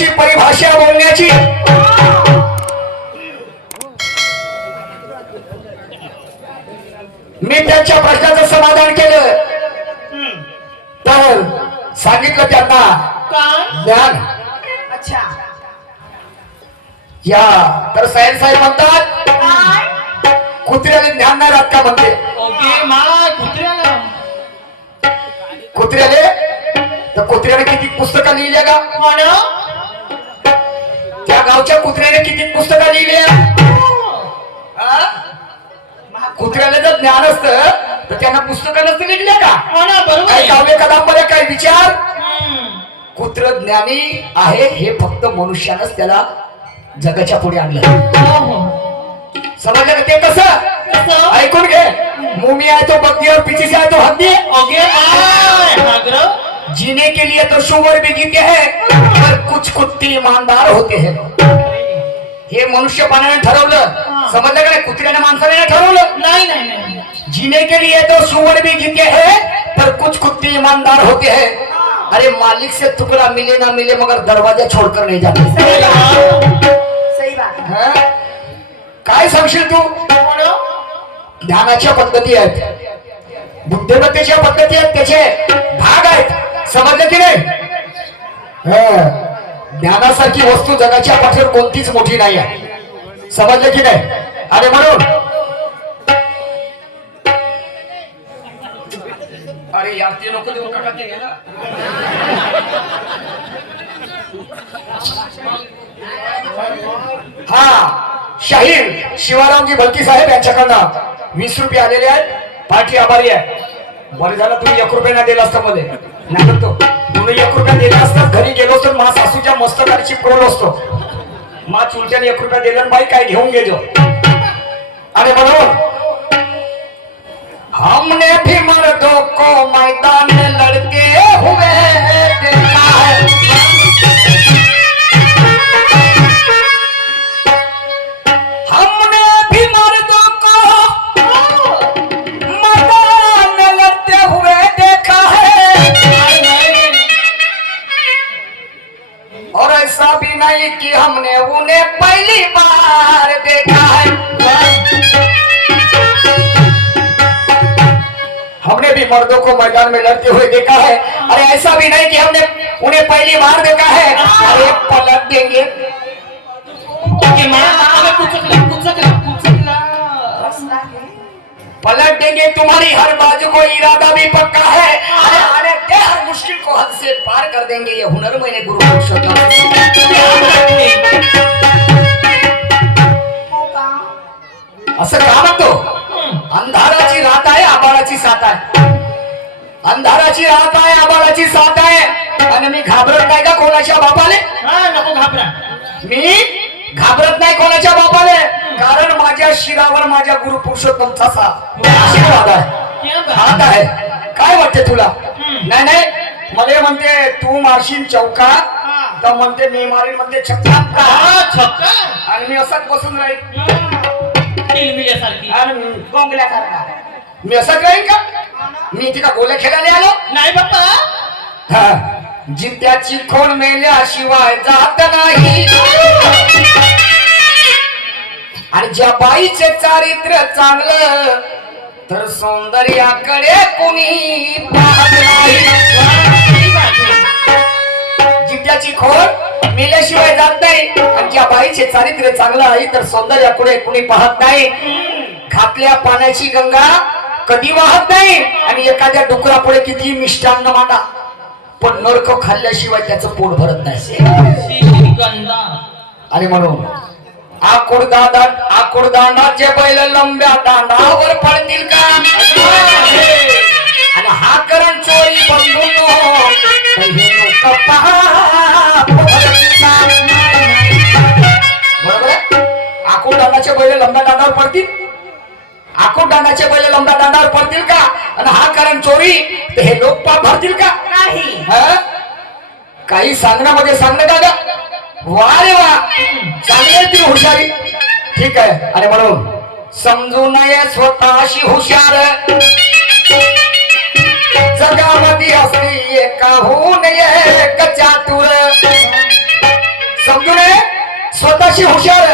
बोलण्याची परिभाषा बोलण्याची मी त्यांच्या प्रश्नाचं समाधान केलं तर सांगितलं त्यांना ज्ञान अच्छा या तर साहेब म्हणतात कुत्र्याला ज्ञान नाही राहत का म्हणते ओके मा कुत्र्याला कुत्र्याले तर कुत्र्याने किती पुस्तकं लिहिल्या का हो ना त्या गावच्या कुत्र्याने किती पुस्तकं लिहिल्या कुत्र्याला जर ज्ञान असतं तर त्यांना पुस्तकं नसतं लिहिल्या का हो ना बरोबर काही आहे. काव्य कादंबऱ्या काही विचार हम्म. कुत्र ज्ञानी आहे हे फक्त मनुष्यानंच त्याला जगाच्या पुढे आणलं हो, हो. समजलं का ते कसं कसं? ऐकून घे मुमी आहे तो बकरी और पीछे से आहे तो हत्ती ओके हागर जीने के लिए तो शुगर भी जीते हैं पर कुछ कुत्ते ईमानदार होते हैं हे मनुष्यपणाने ठरवलं समजलं का नाही कुत्र्याने माणसाने नाही ठरवलं नाही नाही नाही जीने के लिए तो शुगर भी जीते हैं पर कुछ कुत्ते ईमानदार होते हैं अरे मालिक से टुकड़ा मिले ना मिले मगर दरवाजा छोड़कर नहीं जाते सही बात हाँ? काय सांगशील तू ध्यानाच्या पद्धती आहेत बुद्धिमत्तेच्या पद्धती आहेत त्याचे भाग आहेत समजलं की नाही ज्ञानासारखी वस्तू जगाच्या पाठीवर कोणतीच मोठी नाही आहे समजलं की नाही आणि म्हणून अरे यार ते लोक देऊ का ते ना हा शाहीर शिवारामजी भलकी साहेब यांच्याकडनं 20 रुपये आलेले आहेत पाठी आभारी आहे बरं झालं तुम्ही 1 रुपया दिला असता मध्ये नाही तो तुम्ही 1 रुपया दिला असता घरी गेलो तर मा सासूच्या मस्तकाची चिपकवलो असतो मा चुलत्याने 1 रुपया दिला बाई काय घेऊन गेलो आणि म्हणून हमने भी मर्दों को मैदान में लड़ते हुए देखा है हमने भी मर्दों को मैदान में लड़ते हुए देखा है और ऐसा भी नहीं कि हमने उन्हें पहली बार देखा है हमने भी मर्दों को मैदान में लड़ते हुए देखा है अरे ऐसा भी नहीं कि हमने उन्हें पहली बार देखा है अरे पलट देंगे ओके मला कुचकला कुचकला कुचकला पलट देंगे तुम्हारी हर बाजू को इरादा भी पक्का है अरे आने के हर मुश्किल को हद से पार कर देंगे ये हुनर मैंने गुरु पुरुषोत्तम असं का म्हणतो अंधाराची रात आहे आबाळाची साथ आहे अंधाराची रात आहे आबाळाची साथ आहे आणि मी घाबरत नाही का कोणाच्या बापाले नको घाबरा मी घाबरत नाही कोणाच्या बापाले कारण माझ्या शिरावर माझ्या गुरु पुरुषोत्तमचा आशीर्वाद आहे हात आहे काय वाटते तुला नाही नाही मला म्हणते तू मारशील चौका तर म्हणते मी मारील म्हणते छक्का आणि मी असाच बसून राहील मी असं राहील का मी तिला गोल्या खेळायला आलो नाही बाप्पा जित्याची खोड मेल्याशिवाय जात नाही आणि ज्या बाईचे चारित्र्य चांगलं तर सौंदर्याकडे कोणी पाहत नाही जित्याची खोड मेल्याशिवाय जात नाही आणि ज्या बाईचे चारित्र्य चांगलं आहे तर सौंदर्याकडे कोणी पाहत नाही खातल्या पाण्याची गंगा कधी वाहत नाही आणि एखाद्या डुकरापुढे किती मिष्टान्न मांडा पण नरक खाल्ल्याशिवाय त्याचं पोट भरत नाही आणि म्हणून आकुडदांडाचे बैल लंब्या दांडावर पडतील का आणि हा करण चोरी बंधून बरोबर आकुडदांडाचे बैल लंब्या दांडावर पडतील आकुडदांडाचे बैल लंब्या दांडावर पडतील का आणि हा करण चोरी तर हे लोक पाप भरतील का नाही काही सांगण्यामध्ये सांगणं का वा रे वा चांगली ती हुशारी ठीक आहे आणि म्हणून समजू नये स्वतःशी हुशार जगामध्ये असली एकाहून एक चातुर अशी हुशार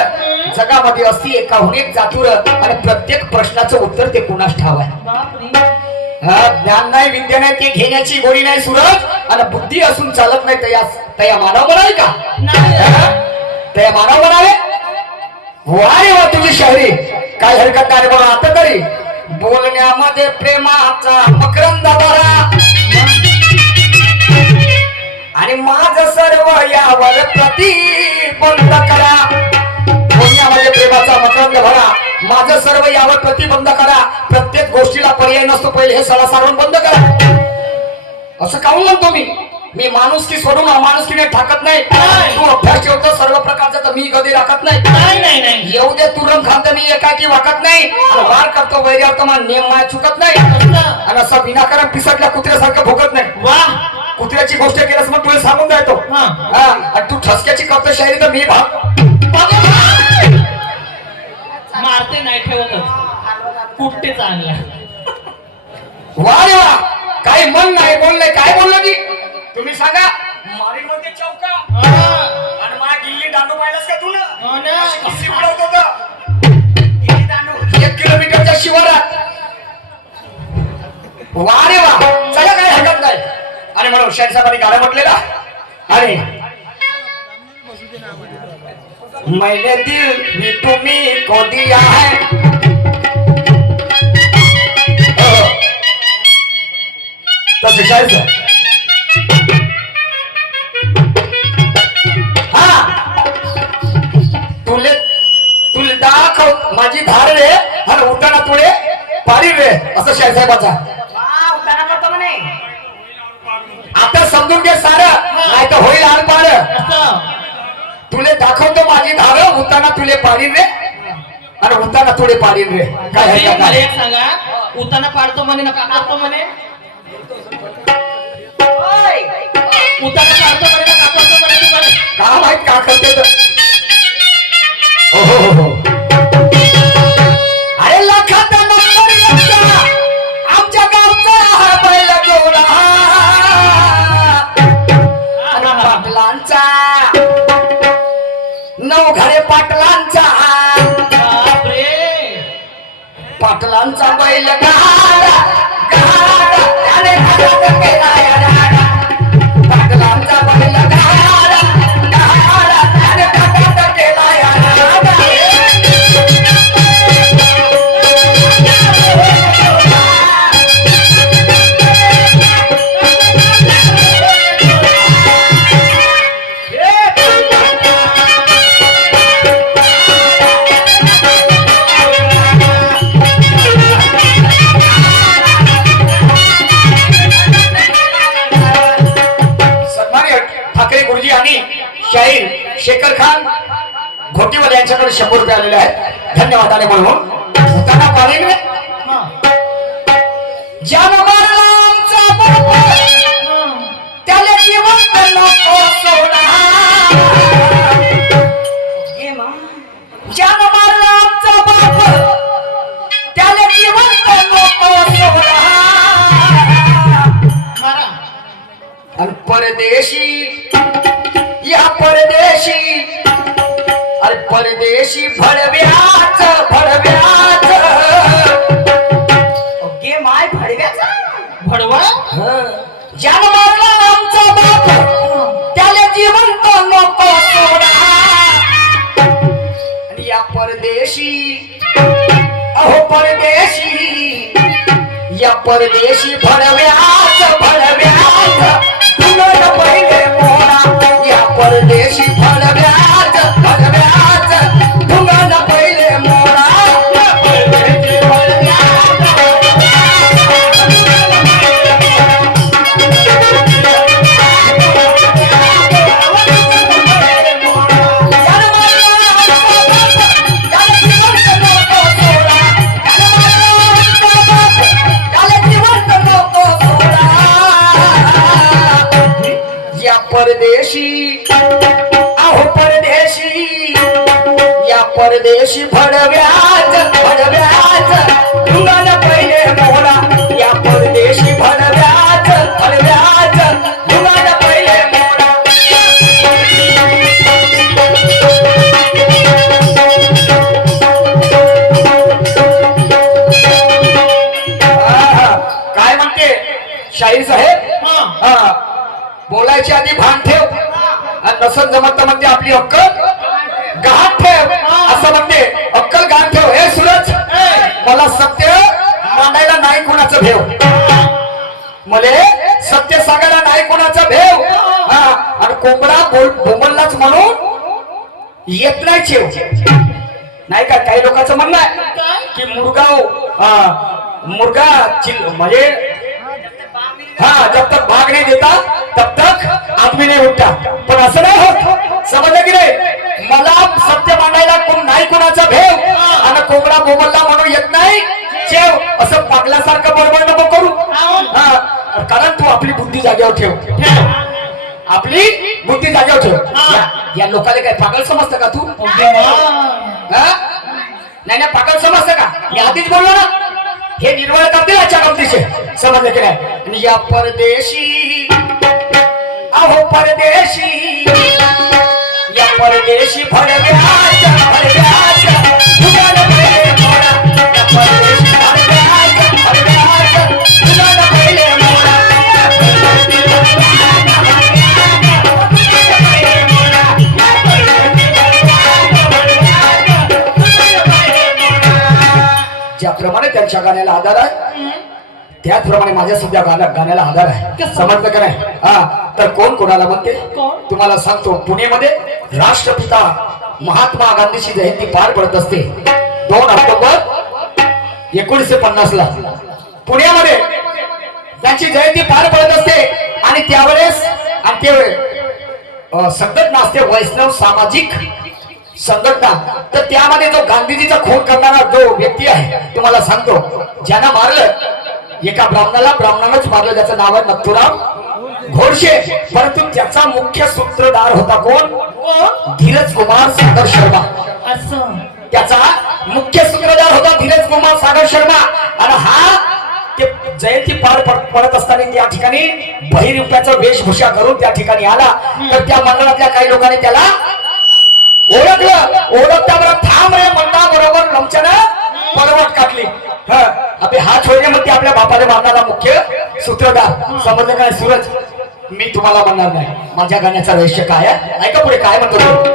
जगामध्ये असती एकाहून एक चातुर आणि प्रत्येक प्रश्नाचं उत्तर ते कुणास ठाव आहे. बापरे. ज्ञान नाही विद्या नाही ते घेण्याची गोडी नाही सूरज आणि बुद्धी असून चालत नाही तया मानव बनावे का? तया मानव बनावे वारे वा तुझी शहरी काय हरकत नाही बघा आता तरी बोलण्यामध्ये प्रेमाचा मकरंद भरा आणि माझं सर्व यावर प्रतिबंध करा. बोलण्यामध्ये प्रेमाचा मकरंद भरा माझं सर्व यावर प्रतिबंध करा. प्रत्येक गोष्टीला पर्याय नसतो पहिले हे सला सारवण बंद करा. असं काहून म्हणतो मी माणुसकी सोडून अमाणुसकीने ठाकत नाही. तू अभ्यास ठेवतो सर्व प्रकारचा तर मी कधी राखत नाही. नाही येऊ दे तुरंत खात मी एकाकी वाकत नाही. वार करतो वैर्यार्थ नेम माय चुकत नाही आणि असं विनाकारण पिसटल्या कुत्र्यासारखं भोगत नाही. वा कुत्र्याची गोष्ट केल्यास मग तुला सांगून जायतो आणि तू ठसक्याची करतो शायरी तर मी भाग मारते नाही ठेवतच कुठते चांगला. वा रे वा काही मन नाही बोलले काय बोललं की तुम्ही सांगा मारी मध्ये चौका आणि मला गिल्ली दांडू पाहिलास का तुला किती उडवत होतं गिल्ली दांडू 1 किलोमीटरच्या शिवारात. वा रे वा चला काय हरकत नाही. आणि म्हणून शाहीर साहेबांनी गाणं म्हटलेला आणि मैंने दिल भी तुम्ही को दिया है. तसे शाहीर साहेब तुले दाखव माझी धार रे आणि उठाना तुळे पारी रे असं शाहीर साहेबाचा. आता समजून घे सारं नाही तर होईल आर पार. तुले दाखवतो माझी धार उताना तुले पाडीन रे आणि उताना तुळे पाडीन रे. काय मला एक सांगा उताना पाडतो म्हणे ना का करतो म्हणे उताना पाडतो म्हणे ना का करतो म्हणे तुम्हाला का माहित का करते तर. हो अरे लाखात नंबर आमच्या गावचा हा बैल जोडा पाटलांचा 9 घरे पाटलांचा पाटलांचा बैल गाडा त्याने घरात केला पाटलांचा बैल गाडा त्याने घरात केला शाहीर शेखर खान घोटीवाले यांच्याकडे 100 रुपये आलेले आहेत धन्यवादाने म्हणून. उताना पाणी रे ज्यानं मारला आमचा बाप त्याला जिवंत नको सोडा. ज्यानं मारला आमचा बाप त्याला जिवंत नको सोडा. आणि परदेशी या परदेशी अरे परदेशी भडव्याच गे माय भडव्याचा भडवा ज्यानं मारला आमचा बाप त्याला जिवंत नको सोडा. आणि या परदेशी अहो परदेशी या परदेशी भडव्याच तुला पहिले मोरा. या परदेशी भडव्याच तुला पहिले मोरा. परदेशी मांडायला नाही कोणाचं भेव, मले सत्य सांगायला नाही कोणाचा भेव. हा, आणि कोंबडा बोंबललाच म्हणून येत नाही शेव. नाही का काही लोकांचं म्हणणं आहे की मुर्गा म्हणजे हाँ जब तक भाग नहीं देता तब तक आदमी नहीं उठता. पण असं नाही होत, समजलं की नाही. मला सत्य मांडायला कोण नाही कोणाचा भेव आणि कोंबडा बोंबलला म्हणून येत नाही शेव. असं पागलासारखं बडबड नको करू. हा, कारण तू आपली बुद्धी जागेवर ठेव, आपली बुद्धी जागेवर ठेव. या लोकांना काय पागल समजतं का तू? नाही नाही पागल समजतं का? मी आधीच बोललो ना, हे निर्वळ करतील आजच्या गमतीचे, समजलं की नाही. आणि या परदेशी अहो परदेशी, या परदेशी भडव्याच्या भडव्याच्या तुझ्याला पहिले मोडा, या परदेशी भडव्याच्या भडव्याच्या तुझ्याला पहिले मोडा. ज्याप्रमाणे त्यांच्या गाण्याला आधार आहे त्याचप्रमाणे माझ्या सुद्धा गाण्याला आधार आहे, समजलं का नाही. हा, तर कोण कोणाला म्हणते तुम्हाला सांगतो. पुणेमध्ये राष्ट्रपिता महात्मा गांधीची जयंती पार पडत असते 2 ऑक्टोबर 1950 ला पुण्यामध्ये त्यांची जयंती पार पडत असते. आणि त्यावेळेस आणि ते संघटना असते वैष्णव सामाजिक संघटना. तर त्यामध्ये जो गांधीजीचा खून करणारा जो व्यक्ती आहे तुम्हाला सांगतो, ज्यांना मारलं एका ब्राह्मणालाच मारलं, ज्याचं नाव आहे नथुराम घोडसे. परंतु त्याचा मुख्य सूत्रधार होता कोण? धीरज कुमार सागर शर्मा. त्याचा मुख्य सूत्रधार होता धीरज कुमार सागर शर्मा. आणि हा ते जयंती पार पडत असताना त्या ठिकाणी बहिरूपाचा वेशभूषा करून त्या ठिकाणी आला. तर त्या मंडळातल्या काही लोकांनी त्याला ओळखता थांब रे म्हणता बरोबर लमच्यानं पलवट काढली. अबे हा छोडण्यामध्ये आपल्या बापाला मारणारा मुख्य सूत्रधार, समजलं काय. सूरज, मी तुम्हाला म्हणणार नाही माझ्या गाण्याचा रहस्य काय आहे, ऐका पुढे काय म्हणतो.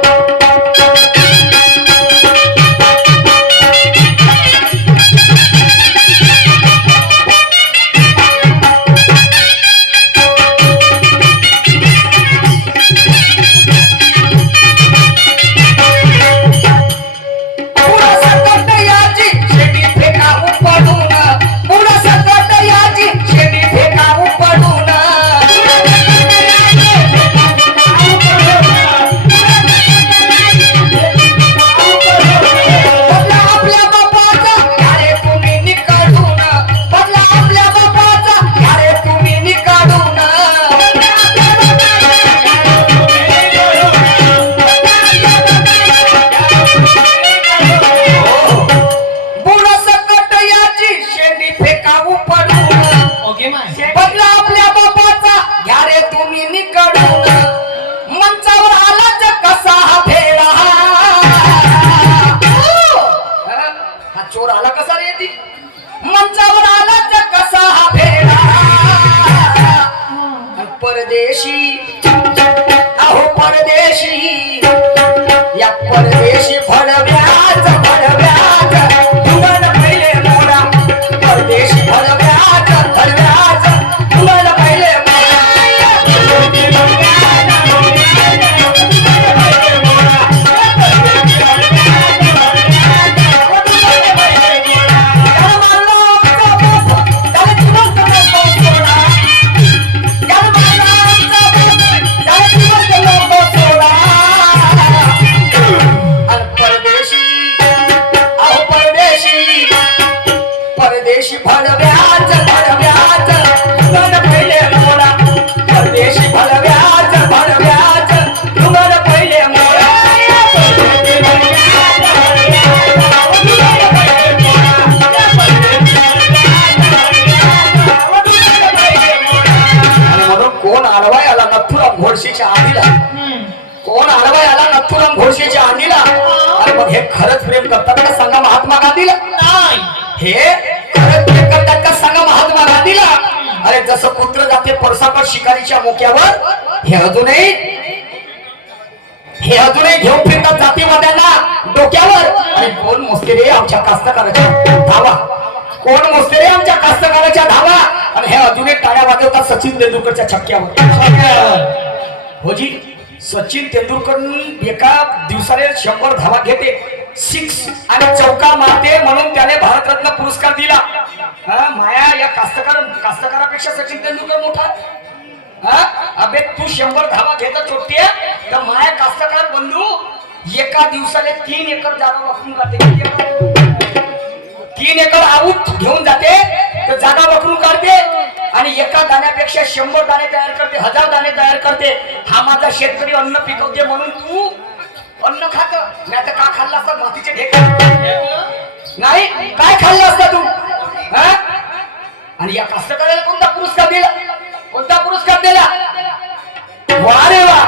हे खरंच प्रेम करतात का सांगा महात्मा गांधीला? नाही. हे खरंच प्रेम करतात का सांगा महात्मा गांधीला? अरे जसं कुत्र जाते परसाकर शिकारीच्या मोक्यावर, हे अजूनही घेऊन फिरतात जातीवाद्यांना डोक्यावर. आणि कोण मोजके रे आमच्या कास्तकाराच्या धावा. कोण मोजते रे आमच्या कास्तकाराच्या धावा? आणि हे अजून एक टाळ्या वाजवतात सचिन तेंडुलकरच्या छक्क्यावर. होजी, सचिन तेंडुलकर एका दिवसाने 100 धावा घेते, 6 आणि चौकार मारते, म्हणून त्याने भारतरत्न पुरस्कार दिला. माया, या कास्तकारापेक्षा सचिन तेंडुलकर मोठा. अबे तू 100 धावा घेता चोट्या, तर माया कास्तकार बंधू एका दिवसाने 3 एकर जागा वापरून काढते. 3 एकर आऊत घेऊन जाते, तर जागा वापरून काढते आणि एका दाण्यापेक्षा 100 दाणे तयार करते, 1000 दाणे तयार करते. हा माझा शेतकरी अन्न पिकवते म्हणून तू अन्न खात नाही तर का खाल्ला असता? मातीचे ढेकर नाही, काय खाल्लं असता तू? आणि या कास्तकाराला कोणता पुरस्कार दिला? कोणता पुरस्कार दिला? वा रे वा.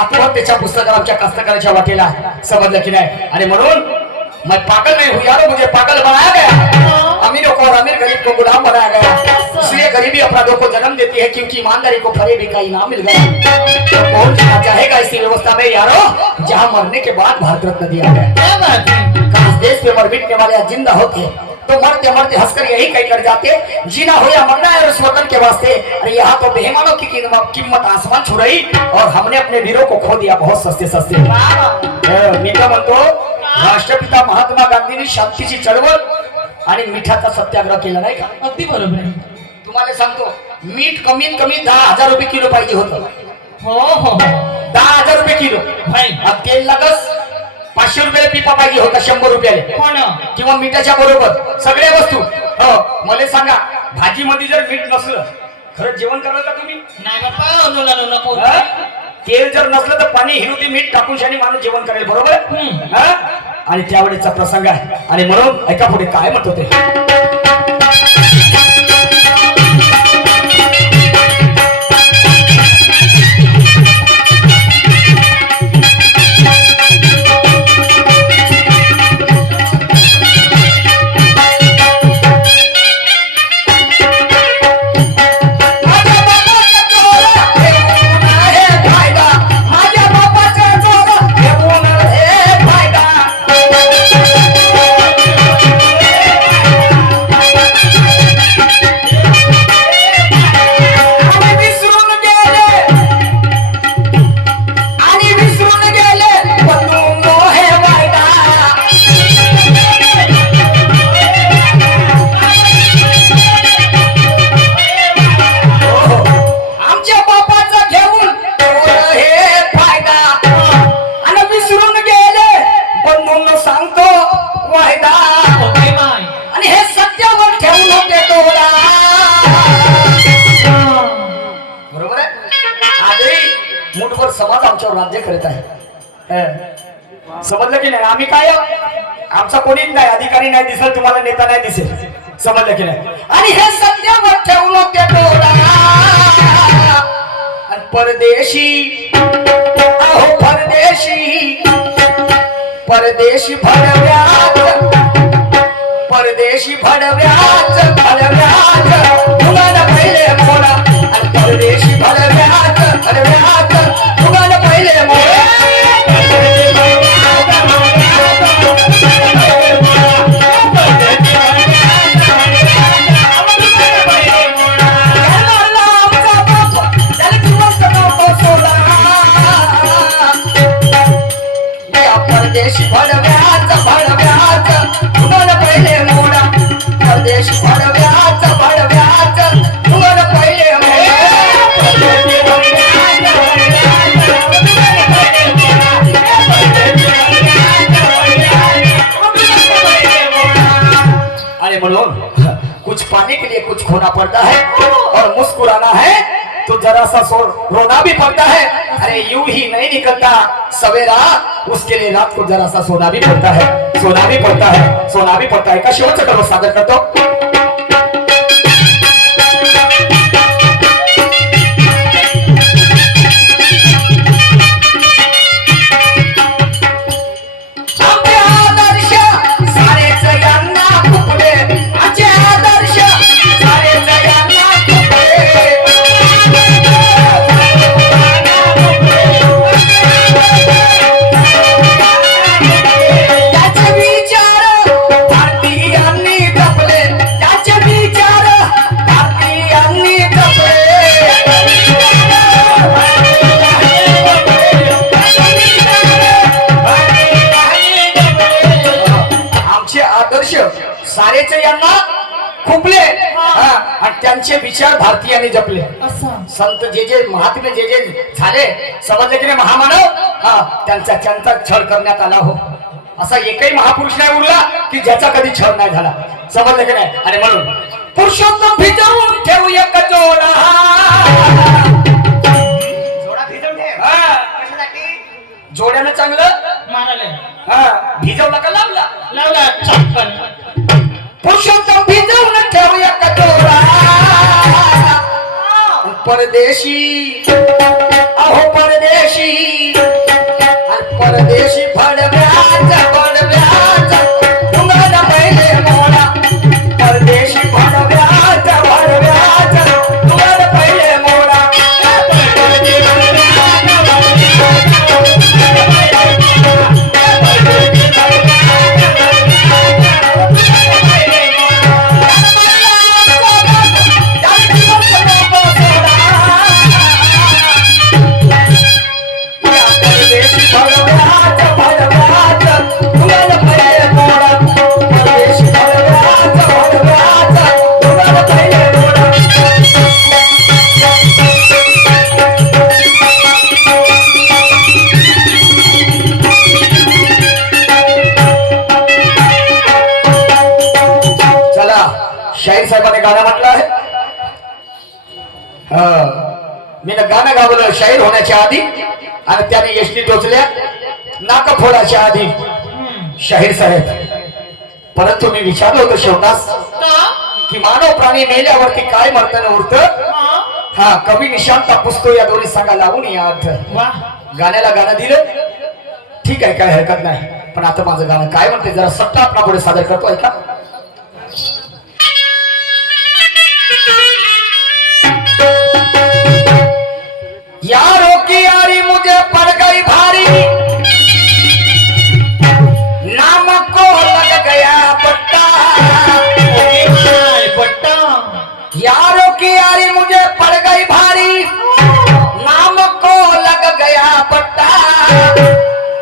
आत्महत्येच्या पुस्तकात आमच्या कास्तकाराच्या वाटेला, समजलं की नाही? आणि म्हणून मैं पागल नहीं हूँ यारो, मुझे पागल बनाया गया. अमीरों को और अमीर गरीब को गुलाम बनाया गया. इसलिए गरीबी अपराधों को जन्म देती है, क्योंकि ईमानदारी को फरेबी का इनाम मिल गया. तो कौन जाना चाहेगा इसी व्यवस्था में यारो, जहाँ मरने के बाद भारत रत्न दिया गया. काश देश पे मर मिटने वाले जिंदा होते तो मरते मरते हंसकर यही कह कर जाते, जीना हो या मरना है उस वतन के वास्ते. अरे यहाँ तो बेईमानों की कीमत आसमान छू रही, और हमने अपने वीरों को खो दिया बहुत सस्ते सस्ते. मी तो म्हणतो, राष्ट्रपिता महात्मा गांधींनी शांतीची चळवळ आणि मिठाचा सत्याग्रह केला, नाही का? अगदी बरोबर आहे. तुम्हाला सांगतो, मीठ कमीत कमी 10,000 रुपये किलो पाहिजे होतं. हो हो, 10,000 रुपये किलो. तेल लागस 500 रुपयाला पिपा पाहिजे होता, 100 रुपयाला. हो ना. किंवा मिठाच्या बरोबर सगळ्या वस्तू. हो, मला सांगा, भाजीमध्ये जर मीठ नसलं, खरंच जेवण कराल का तुम्ही? नाही बाप्पा, नको. तेल जर नसलं तर पाणी हिरोती मीठ टाकून शानी माणूस जेवण करेल, बरोबर? आणि त्यावेळेचा प्रसंग आहे. आणि म्हणून ऐका पुढे काय म्हणत होते. समाज आमच्यावर राज्य करत आहे. समजलं की नाही? आम्ही काय, आमचा कोणीच नाही, अधिकारी नाही दिसेल तुम्हाला, नेता नाही दिसेल. समजलं की नाही? आणि हे सत्यावर ठेवलं ते डोळा. आणि परदेशी, अहो परदेशी, परदेशी भडव्यात, परदेशी भडव्यात, भडव्यात मुलाला पहिले मोडा. आणि परदेशी भडव्यात, भडव्यात मुलाला पहिले मोडा. परदेशी भडव्यात, भडव्यात मुलाला पहिले मोडा. परदेशी भडव्यात, भडव्यात मुलाला पहिले मोडा. अरे म्हणून कुछ पाने के लिए कुछ खोना पड़ता है, और मुस्कुराना है तो जरा सा रोना भी पड़ता है. अरे यूं ही नहीं निकलता सवेरा, उसके लिए रात को जरा सा सोना भी पड़ता है, सोना भी पड़ता है, सोना भी पड़ता है. का शेवटचा कडवा सादर करतो. खुपले आणि त्यांचे विचार भारतीयांनी जपले. असं संत जे महात्मे जे झाले समजले की नाही महामानव त्यांचा छळ करण्यात आला हो. असा एकही महापुरुष नाही उरला की ज्याचा कधी छळ नाही झाला. समजले की नाही. आणि म्हणून पुरुषोत्तम भिजवून ठेवू एक जोडा. जोडा भिजवून ठेव. हा. कशासाठी? जोड्यानं चांगलं मारायला भिजवला का लावला. लावला चप्पल. पुरुषोत्तम भिजवून ठेवू एक जोडा. परदेशी अहो परदेशी परदेशी भडव्याच तुम्हाला पहिले मोडा. परदेशी भडव्याच तुम्हाला पहिले मोडा. शाहीर साहेबांनी गाणं म्हटलं आहे. मी गाणं गावलं शाहीर होण्याच्या आधी आणि त्याने यशनी टोचल्या नाका फोडाच्या आधी शाहीर साहेब. परंतु मी विचारलं होतं शेवटास की मानव प्राणी मेल्यावरती काय मर्तन उरत. कवी निशांत पुसतो या दोन्ही सांगा लावून या अर्थ. गाण्याला गाणं दिलं ठीक आहे काय हरकत नाही. पण आता माझं गाणं काय म्हणते जरा सट्टा आपला पुढे सादर करतो ऐका. यारों की यारी मुझे पड़ गई भारी. नाम को लग गया पट्टा. यारों की यारी मुझे पड़ गई भारी. नाम को लग गया पट्टा.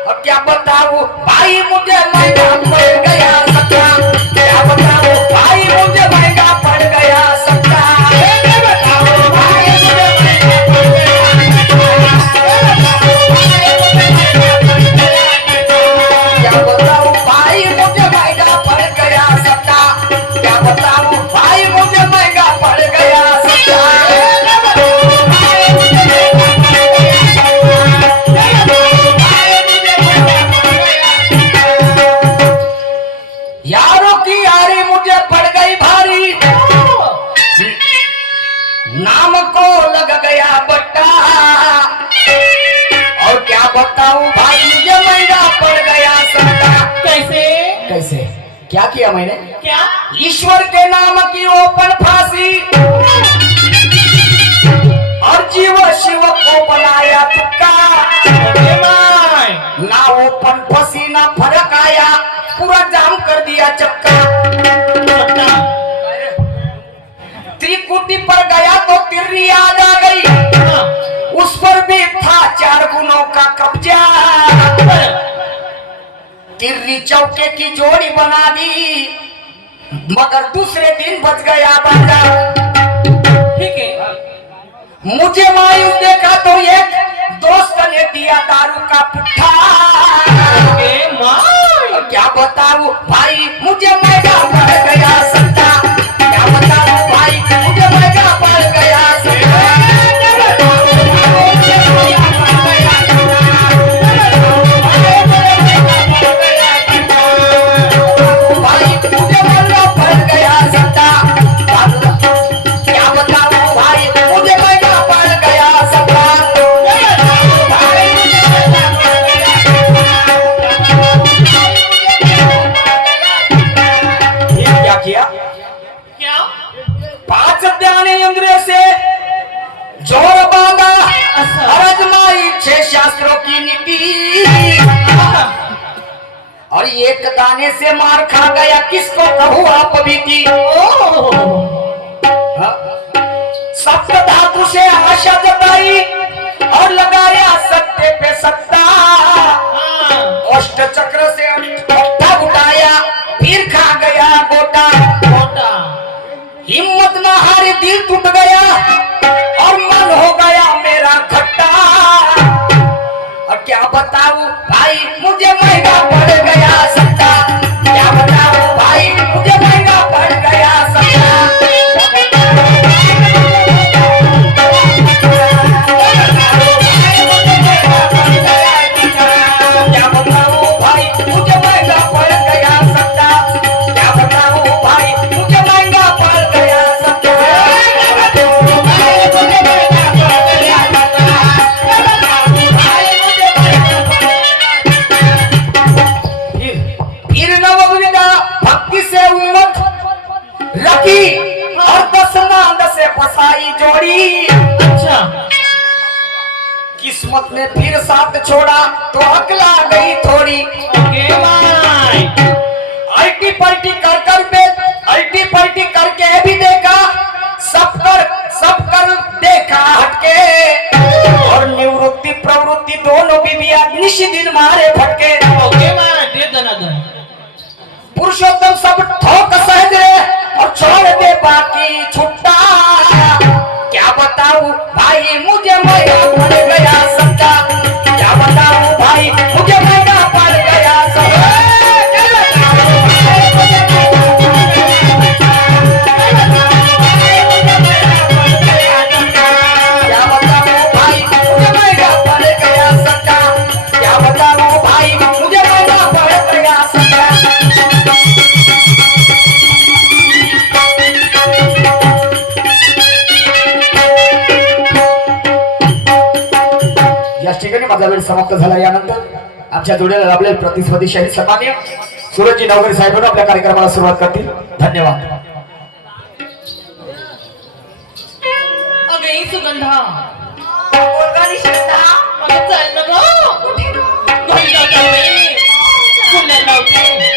और क्या बताऊं भाई मुझे महंगा पड़ गया सट्टा. क्या बताऊं भाई मुझे महंगा पड़ गया सट्टा. बताओ भाई मुझे महंगा पड़ गया. क्या बताऊं भाई मुझे महंगा पड़ गया सट्टा. क्या बताऊं भाई मुझे महंगा पड़ गया सट्टा. यारों की यारी मुझे पड़ गई भारी. नाम को लग गया बट्टा. और क्या बताऊं भाई मुझे महंगा पड़ गया सट्टा. कैसे कैसे क्या किया मैंने. क्या ईश्वर के नाम की ओपन फांसी. और जीव शिव को बनाया तुक्का. ना ओपन फंसी ना फर्क आया. पूरा जाम कर दिया चक्का. त्रिकुटी पर गया तो तिर्री याद आ गई. उस पर भी था 4 गुनों का कब्जा. तिर्री चौके की जोड़ी बना दी. मगर दूसरे दिन बच गया बाजा. ठीक है. मुझे मायूस देखा तो एक दोस्त ने दिया दारू का पुट्ठा. और क्या बताऊं भाई मुझे महंगा पड़ गया सट्टा. क्या बताऊं भाई मुझे महंगा पड़ गया सट्टा. भाई मुझे महंगा पड़ गया सट्टा. क्या बताऊं भाई मुझे महंगा पड़ गया सट्टा. क्या किया. क्या 5 ज्ञानेंद्रिय से जोर बांधा. आजमाई 6 शास्त्रों की नीति. और एक दाने से मार खा गया किसको कहूँ आप बीती. सप्त धातु से आशा जताई और लगाया सत्य पे सत्ता. अष्ट चक्र से अट्ठा उठाया फिर खा गया गोटा. हिम्मत ना हारे दिल टूट गया और मन हो गया मेरा खट्टा। और क्या बताऊं भाई मुझे महंगा पड़ गया सट्टा। क्या बताऊं भाई मुझे महंगा पड़ गया सट्टा। क्या बताऊं भाई मुझे महंगा पड़ गया सट्टा। क्या बताऊं भाई मुझे महंगा पड़ गया सट्टा। फिर नवविदा भक्ति से उम्मत रखी और दसनांद से फसाई जोड़ी। अच्छा किस्मत ने फिर साथ छोड़ा तो अकला गई थोड़ी। ओके बाय अल्टी पल्टी करके भी देखा सब कर देखा हटके। और निवृत्ति प्रवृत्ति दोनों बीबियां निश दिन मारे फटके। ओके बाय दे दनादन पुरुषोत्तम सब ठोक सहज रे और छोड़ दे बाकी छुट्टा। क्या बताऊं भाई मुझे महंगा पड़ गया सट्टा। क्या बताऊं भाई मुझे महंगा पड़ गया सट्टा। क्या बताऊं भाई मुझे महंगा पड़ गया सट्टा। क्या बताऊं भाई मुझे महंगा पड़ गया सट्टा। याच ठिकाणी माझा वेळ समाप्त झाला। यानंतर आमच्या जोडीला लाभले प्रतिस्पर्धी शाहीर सन्मान्य सूरजजी नवगरे साहेबांना आपल्या कार्यक्रमाला सुरुवात करतील। धन्यवाद। अगे सुगंधा बोलगाडी श्रद्धा अगं चल ना गं घरी जाता वेळी फुलं लावते